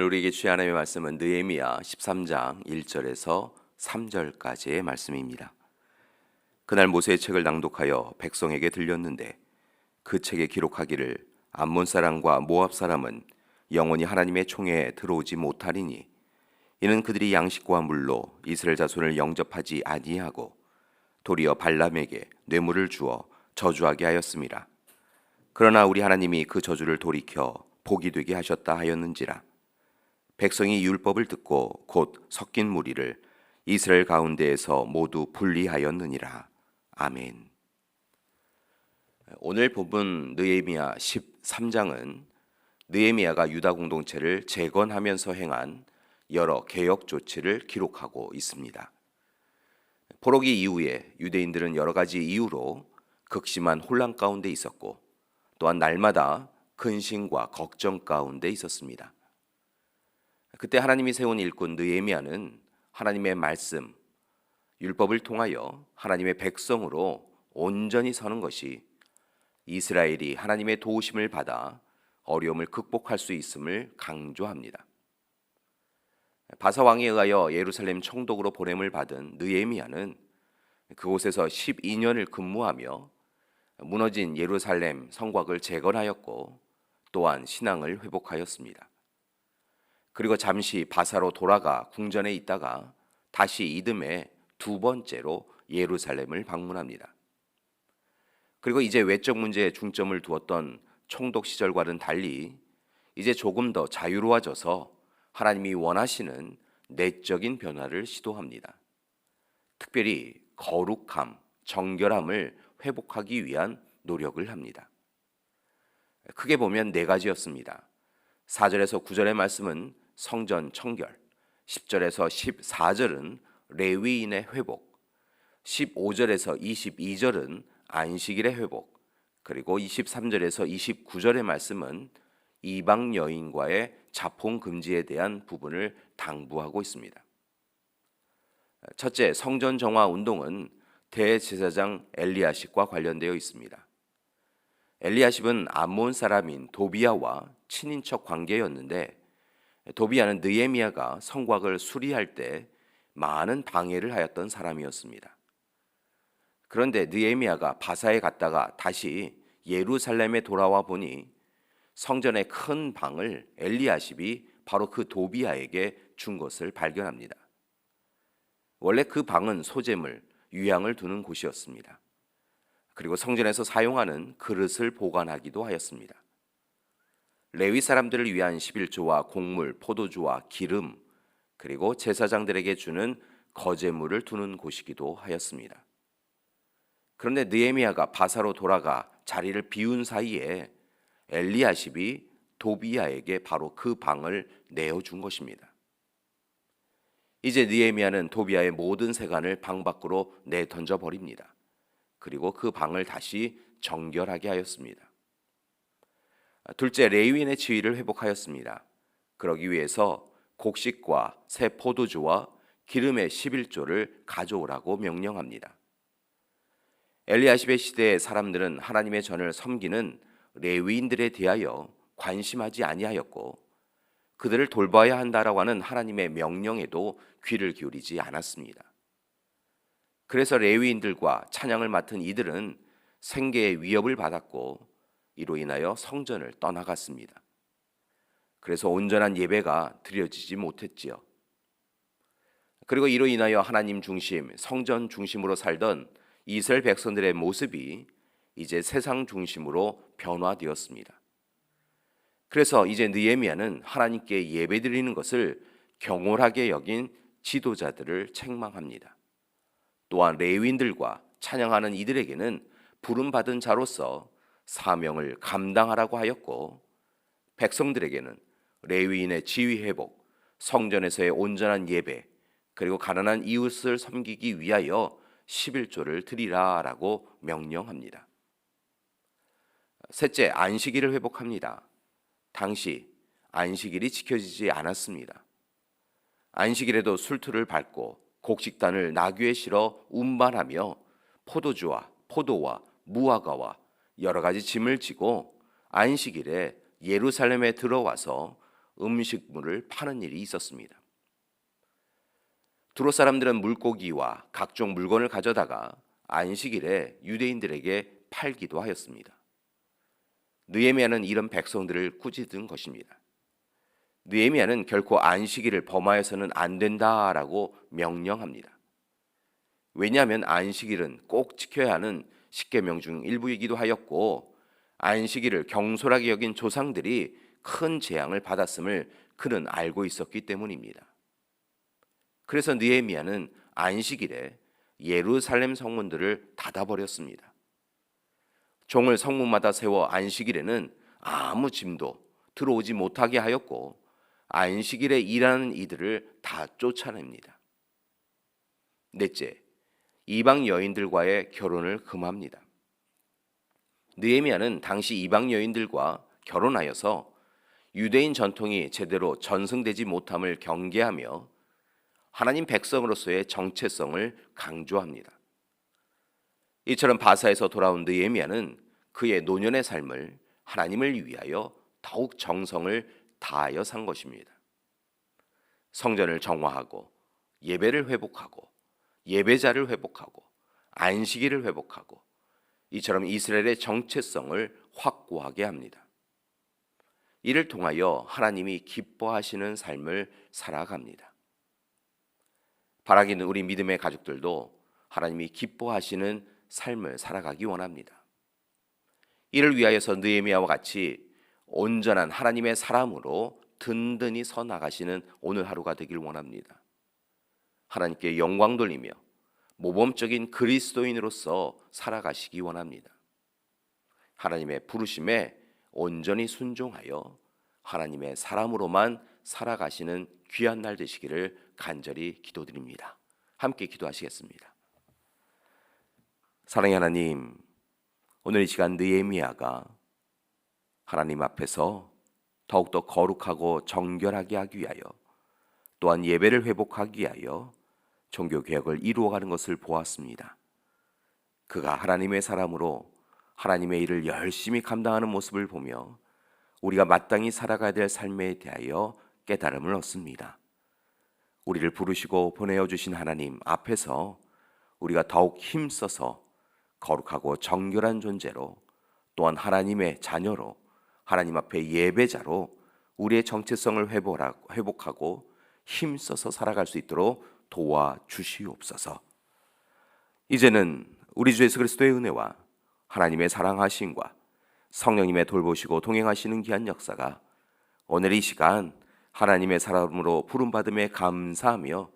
오늘 우리에게 주의 하나님의 말씀은 느헤미야 13장 1절에서 3절까지의 말씀입니다. 그날 모세의 책을 낭독하여 백성에게 들렸는데 그 책에 기록하기를 암몬 사람과 모압 사람은 영원히 하나님의 총회에 들어오지 못하리니 이는 그들이 양식과 물로 이스라엘 자손을 영접하지 아니하고 도리어 발람에게 뇌물을 주어 저주하게 하였음이라. 그러나 우리 하나님이 그 저주를 돌이켜 복이 되게 하셨다 하였는지라. 백성이 율법을 듣고 곧 섞인 무리를 이스라엘 가운데에서 모두 분리하였느니라. 아멘. 오늘 본문 느헤미야 13장은 느헤미야가 유다 공동체를 재건하면서 행한 여러 개혁 조치를 기록하고 있습니다. 포로기 이후에 유대인들은 여러 가지 이유로 극심한 혼란 가운데 있었고 또한 날마다 근심과 걱정 가운데 있었습니다. 그때 하나님이 세운 일꾼 느헤미야는 하나님의 말씀, 율법을 통하여 하나님의 백성으로 온전히 서는 것이 이스라엘이 하나님의 도우심을 받아 어려움을 극복할 수 있음을 강조합니다. 바사 왕에 의하여 예루살렘 총독으로 보냄을 받은 느헤미야는 그곳에서 12년을 근무하며 무너진 예루살렘 성곽을 재건하였고 또한 신앙을 회복하였습니다. 그리고 잠시 바사로 돌아가 궁전에 있다가 다시 이듬해 두 번째로 예루살렘을 방문합니다. 그리고 이제 외적 문제에 중점을 두었던 총독 시절과는 달리 이제 조금 더 자유로워져서 하나님이 원하시는 내적인 변화를 시도합니다. 특별히 거룩함, 정결함을 회복하기 위한 노력을 합니다. 크게 보면 네 가지였습니다. 4절에서 9절의 말씀은 성전 청결, 10절에서 14절은 레위인의 회복, 15절에서 22절은 안식일의 회복, 그리고 23절에서 29절의 말씀은 이방 여인과의 자폭 금지에 대한 부분을 당부하고 있습니다. 첫째, 성전 정화 운동은 대제사장 엘리야십과 관련되어 있습니다. 엘리야십은 암몬 사람인 도비야와 친인척 관계였는데 도비야는 느헤미야가 성곽을 수리할 때 많은 방해를 하였던 사람이었습니다. 그런데 느헤미야가 바사에 갔다가 다시 예루살렘에 돌아와 보니 성전의 큰 방을 엘리야십이 바로 그 도비야에게 준 것을 발견합니다. 원래 그 방은 소재물, 유향을 두는 곳이었습니다. 그리고 성전에서 사용하는 그릇을 보관하기도 하였습니다. 레위 사람들을 위한 11조와 곡물, 포도주와 기름, 그리고 제사장들에게 주는 거제물을 두는 곳이기도 하였습니다. 그런데 느헤미야가 바사로 돌아가 자리를 비운 사이에 엘리야십이 도비야에게 바로 그 방을 내어준 것입니다. 이제 느헤미야는 도비야의 모든 세간을 방 밖으로 내던져 버립니다. 그리고 그 방을 다시 정결하게 하였습니다. 둘째, 레위인의 지위를 회복하였습니다. 그러기 위해서 곡식과 새 포도주와 기름의 11조를 가져오라고 명령합니다. 엘리야십의 시대의 사람들은 하나님의 전을 섬기는 레위인들에 대하여 관심하지 아니하였고 그들을 돌봐야 한다라고 하는 하나님의 명령에도 귀를 기울이지 않았습니다. 그래서 레위인들과 찬양을 맡은 이들은 생계의 위협을 받았고 이로 인하여 성전을 떠나갔습니다. 그래서 온전한 예배가 드려지지 못했지요. 그리고 이로 인하여 하나님 중심, 성전 중심으로 살던 이스라엘 백성들의 모습이 이제 세상 중심으로 변화되었습니다. 그래서 이제 느헤미야는 하나님께 예배드리는 것을 경홀하게 여긴 지도자들을 책망합니다. 또한 레위인들과 찬양하는 이들에게는 부름받은 자로서 사명을 감당하라고 하였고 백성들에게는 레위인의 지위 회복, 성전에서의 온전한 예배, 그리고 가난한 이웃을 섬기기 위하여 11조를 드리라라고 명령합니다. 셋째, 안식일을 회복합니다. 당시 안식일이 지켜지지 않았습니다. 안식일에도 술투를 밟고 곡식단을 나귀에 실어 운반하며 포도주와 포도와 무화과와 여러 가지 짐을 지고 안식일에 예루살렘에 들어와서 음식물을 파는 일이 있었습니다. 두로 사람들은 물고기와 각종 물건을 가져다가 안식일에 유대인들에게 팔기도 하였습니다. 느헤미야는 이런 백성들을 꾸짖은 것입니다. 느헤미야는 결코 안식일을 범하여서는 안 된다라고 명령합니다. 왜냐하면 안식일은 꼭 지켜야 하는 십계명 중 일부이기도 하였고, 안식일을 경솔하게 여긴 조상들이 큰 재앙을 받았음을 그는 알고 있었기 때문입니다. 그래서 느헤미야는 안식일에 예루살렘 성문들을 닫아버렸습니다. 종을 성문마다 세워 안식일에는 아무 짐도 들어오지 못하게 하였고, 안식일에 일하는 이들을 다 쫓아냅니다. 넷째, 이방 여인들과의 결혼을 금합니다. 느헤미야는 당시 이방 여인들과 결혼하여서 유대인 전통이 제대로 전승되지 못함을 경계하며 하나님 백성으로서의 정체성을 강조합니다. 이처럼 바사에서 돌아온 느헤미야는 그의 노년의 삶을 하나님을 위하여 더욱 정성을 다하여 산 것입니다. 성전을 정화하고 예배를 회복하고 예배자를 회복하고 안식일을 회복하고 이처럼 이스라엘의 정체성을 확고하게 합니다. 이를 통하여 하나님이 기뻐하시는 삶을 살아갑니다. 바라기는 우리 믿음의 가족들도 하나님이 기뻐하시는 삶을 살아가기 원합니다. 이를 위하여서 느헤미야와 같이 온전한 하나님의 사람으로 든든히 서 나가시는 오늘 하루가 되길 원합니다. 하나님께 영광 돌리며 모범적인 그리스도인으로서 살아가시기 원합니다. 하나님의 부르심에 온전히 순종하여 하나님의 사람으로만 살아가시는 귀한 날 되시기를 간절히 기도드립니다. 함께 기도하시겠습니다. 사랑의 하나님, 오늘 이 시간 느헤미야가 하나님 앞에서 더욱더 거룩하고 정결하게 하기 위하여, 또한 예배를 회복하기 위하여 종교개혁을 이루어가는 것을 보았습니다. 그가 하나님의 사람으로 하나님의 일을 열심히 감당하는 모습을 보며 우리가 마땅히 살아가야 될 삶에 대하여 깨달음을 얻습니다. 우리를 부르시고 보내어 주신 하나님 앞에서 우리가 더욱 힘써서 거룩하고 정결한 존재로, 또한 하나님의 자녀로, 하나님 앞에 예배자로 우리의 정체성을 회복하고 힘써서 살아갈 수 있도록 도와주시옵소서. 이제는 우리 주 예수 그리스도의 은혜와 하나님의 사랑하심과 성령님의 돌보시고 동행하시는 귀한 역사가 오늘 이 시간 하나님의 사람으로 부름받음에 감사하며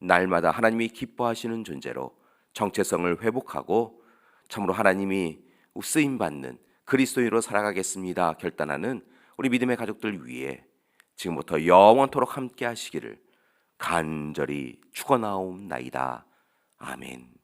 날마다 하나님이 기뻐하시는 존재로 정체성을 회복하고 참으로 하나님이 쓰임받는 그리스도인으로 살아가겠습니다 결단하는 우리 믿음의 가족들 위해 지금부터 영원토록 함께 하시기를 간절히 축원하옵나이다. 아멘.